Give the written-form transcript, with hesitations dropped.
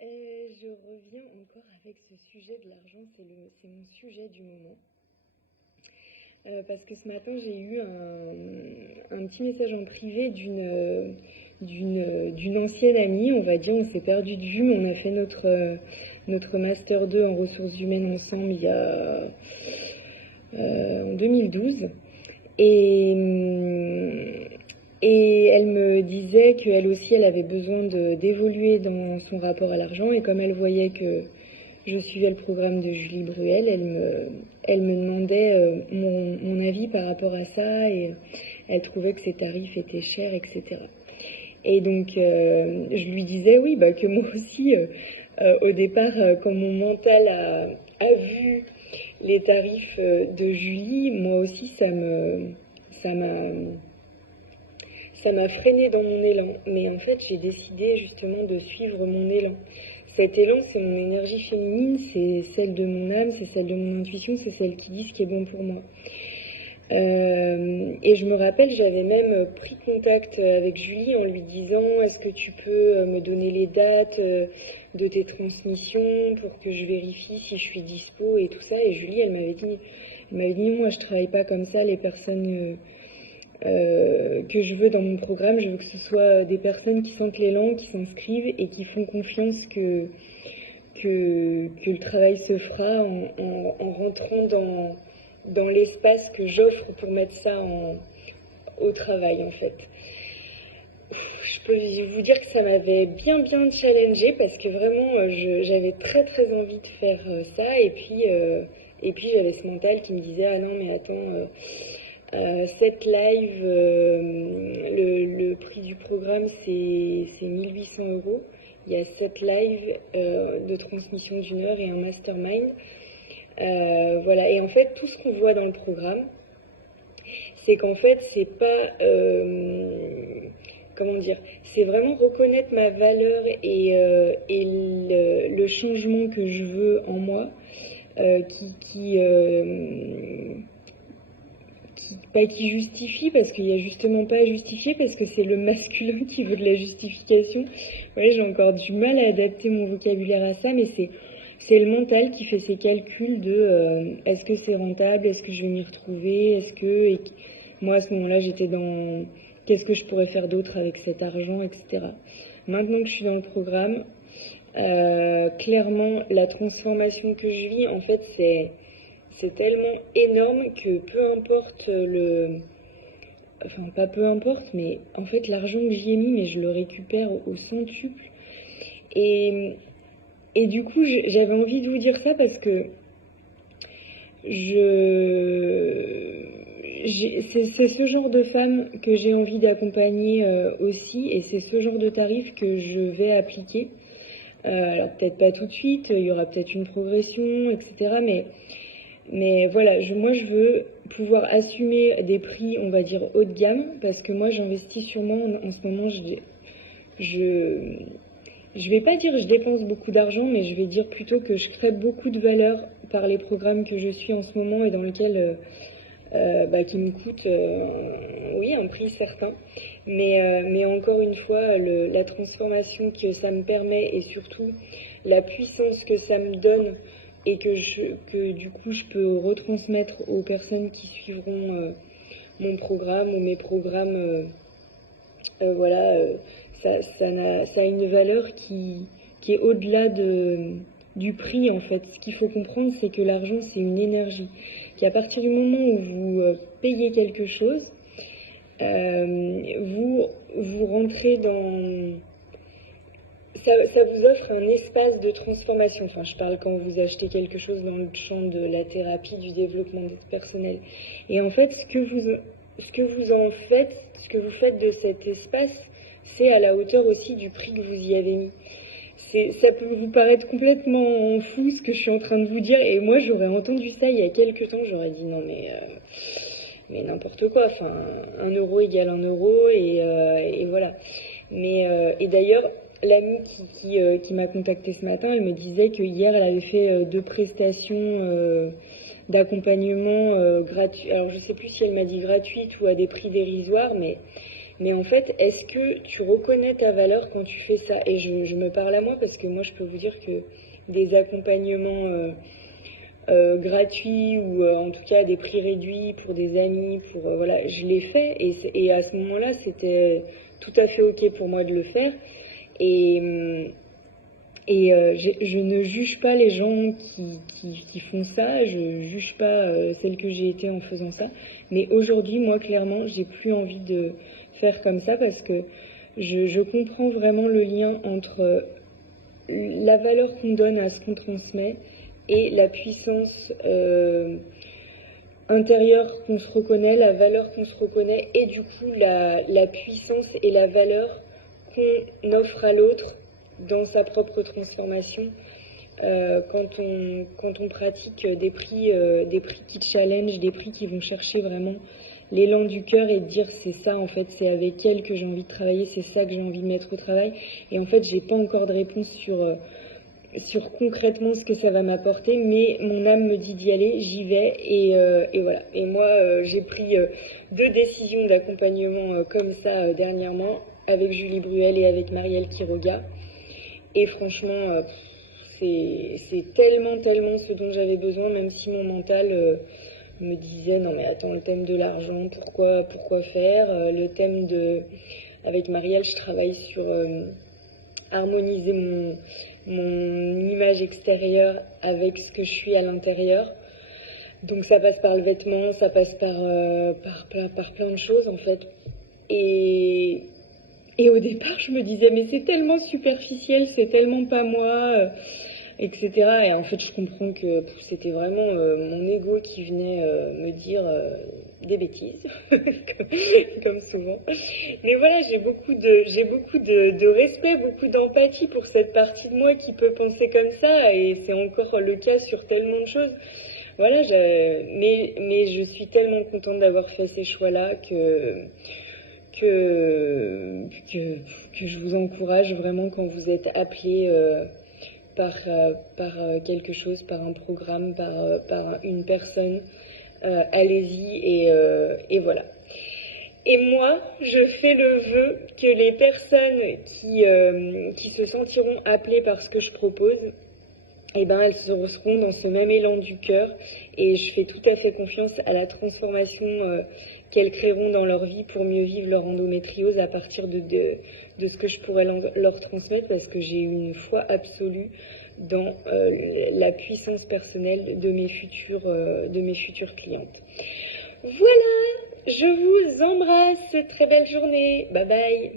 Je reviens encore avec ce sujet de l'argent, c'est mon sujet du moment. Parce que ce matin, j'ai eu un petit message en privé d'une ancienne amie, on va dire. On s'est perdu de vue, mais on a fait notre Master 2 en ressources humaines ensemble en 2012. Et, et elle me disait qu'elle aussi, elle avait besoin d'évoluer dans son rapport à l'argent. Et comme elle voyait que je suivais le programme de Julie Bruel, elle me demandait mon avis par rapport à ça, et elle trouvait que ses tarifs étaient chers, etc. Et donc, je lui disais, oui, que moi aussi, au départ, quand mon mental a vu les tarifs de Julie, moi aussi, ça m'a freiné dans mon élan. Mais en fait, j'ai décidé justement de suivre mon élan. Cet élan, c'est mon énergie féminine, c'est celle de mon âme, c'est celle de mon intuition, c'est celle qui dit ce qui est bon pour moi. Et je me rappelle, j'avais même pris contact avec Julie en lui disant: est-ce que tu peux me donner les dates de tes transmissions pour que je vérifie si je suis dispo et tout ça. Et Julie, elle m'avait dit: moi je travaille pas comme ça, les personnes que je veux dans mon programme, je veux que ce soit des personnes qui sentent l'élan, qui s'inscrivent et qui font confiance que le travail se fera en rentrant dans l'espace que j'offre pour mettre ça au travail, en fait. Je peux vous dire que ça m'avait bien challengée, parce que vraiment j'avais très envie de faire ça, et puis j'avais ce mental qui me disait: ah non mais attends, cette live, le prix du programme c'est 1 800 €. Il y a 7 lives de transmission d'1 heure et un mastermind. Voilà, et en fait tout ce qu'on voit dans le programme, c'est qu'en fait c'est pas comment dire, c'est vraiment reconnaître ma valeur et le changement que je veux en moi, qui justifie, parce qu'il n'y a justement pas à justifier, parce que c'est le masculin qui veut de la justification. Ouais, j'ai encore du mal à adapter mon vocabulaire à ça, mais c'est le mental qui fait ses calculs de est-ce que c'est rentable, est-ce que je vais m'y retrouver, et moi à ce moment-là j'étais dans qu'est-ce que je pourrais faire d'autre avec cet argent, etc. Maintenant que je suis dans le programme, clairement la transformation que je vis, en fait, c'est tellement énorme que peu importe enfin pas peu importe, mais en fait l'argent que j'y ai mis, mais je le récupère au centuple. Et du coup j'avais envie de vous dire ça parce que c'est ce genre de femme que j'ai envie d'accompagner aussi, et c'est ce genre de tarif que je vais appliquer. Alors peut-être pas tout de suite, il y aura peut-être une progression, etc. Mais voilà, moi je veux pouvoir assumer des prix, on va dire, haut de gamme, parce que moi j'investis sur moi en ce moment. Je vais pas dire je dépense beaucoup d'argent, mais je vais dire plutôt que je crée beaucoup de valeur par les programmes que je suis en ce moment et dans lesquels qui me coûtent oui, un prix certain. Mais encore une fois, la transformation que ça me permet, et surtout la puissance que ça me donne, et que du coup je peux retransmettre aux personnes qui suivront mon programme ou mes programmes, voilà, ça a une valeur qui est au-delà du prix, en fait. Ce qu'il faut comprendre, c'est que l'argent, c'est une énergie. Qu'à partir du moment où vous payez quelque chose, vous rentrez dans... Ça vous offre un espace de transformation. Enfin, je parle quand vous achetez quelque chose dans le champ de la thérapie, du développement personnel. Et en fait, ce que vous faites de cet espace, c'est à la hauteur aussi du prix que vous y avez mis. Ça peut vous paraître complètement fou ce que je suis en train de vous dire, et moi j'aurais entendu ça il y a quelques temps, j'aurais dit non mais n'importe quoi, enfin 1 euro égale 1 euro, et voilà. Et d'ailleurs, l'amie qui m'a contactée ce matin, elle me disait que hier elle avait fait 2 prestations d'accompagnement gratuit. Alors je sais plus si elle m'a dit gratuite ou à des prix dérisoires, mais Mais en fait, est-ce que tu reconnais ta valeur quand tu fais ça? Et je me parle à moi parce que moi, je peux vous dire que des accompagnements gratuits ou en tout cas des prix réduits pour des amis, pour voilà, je l'ai fait et à ce moment-là, c'était tout à fait ok pour moi de le faire. Et, je ne juge pas les gens qui font ça, je juge pas celle que j'ai été en faisant ça. Mais aujourd'hui, moi, clairement, j'ai plus envie de faire comme ça parce que je comprends vraiment le lien entre la valeur qu'on donne à ce qu'on transmet et la puissance intérieure qu'on se reconnaît, la valeur qu'on se reconnaît et du coup la puissance et la valeur qu'on offre à l'autre dans sa propre transformation. Quand on pratique des prix qui challenge, des prix qui vont chercher vraiment l'élan du cœur et de dire c'est ça en fait, c'est avec elle que j'ai envie de travailler, c'est ça que j'ai envie de mettre au travail. Et en fait, j'ai pas encore de réponse sur concrètement ce que ça va m'apporter, mais mon âme me dit d'y aller, j'y vais et voilà. Et moi, j'ai pris 2 décisions d'accompagnement comme ça dernièrement avec Julie Bruel et avec Marielle Quiroga. Et franchement, c'est tellement ce dont j'avais besoin, même si mon mental me disait non mais attends, le thème de l'argent, pourquoi faire, le thème de... Avec Marielle, je travaille sur harmoniser mon image extérieure avec ce que je suis à l'intérieur. Donc ça passe par le vêtement, ça passe par plein de choses en fait. Et au départ, je me disais, mais c'est tellement superficiel, c'est tellement pas moi, etc. Et en fait, je comprends que c'était vraiment mon ego qui venait me dire des bêtises, comme souvent. Mais voilà, j'ai beaucoup de respect, beaucoup d'empathie pour cette partie de moi qui peut penser comme ça, et c'est encore le cas sur tellement de choses. Voilà, mais je suis tellement contente d'avoir fait ces choix-là que je vous encourage vraiment quand vous êtes appelé par quelque chose, par un programme, par une personne, allez-y et voilà. Et moi, je fais le vœu que les personnes qui se sentiront appelées par ce que je propose, eh ben, elles seront dans ce même élan du cœur et je fais tout à fait confiance à la transformation qu'elles créeront dans leur vie pour mieux vivre leur endométriose à partir de ce que je pourrais leur transmettre parce que j'ai une foi absolue dans la puissance personnelle de mes futures clientes. Voilà, je vous embrasse, très belle journée, bye bye.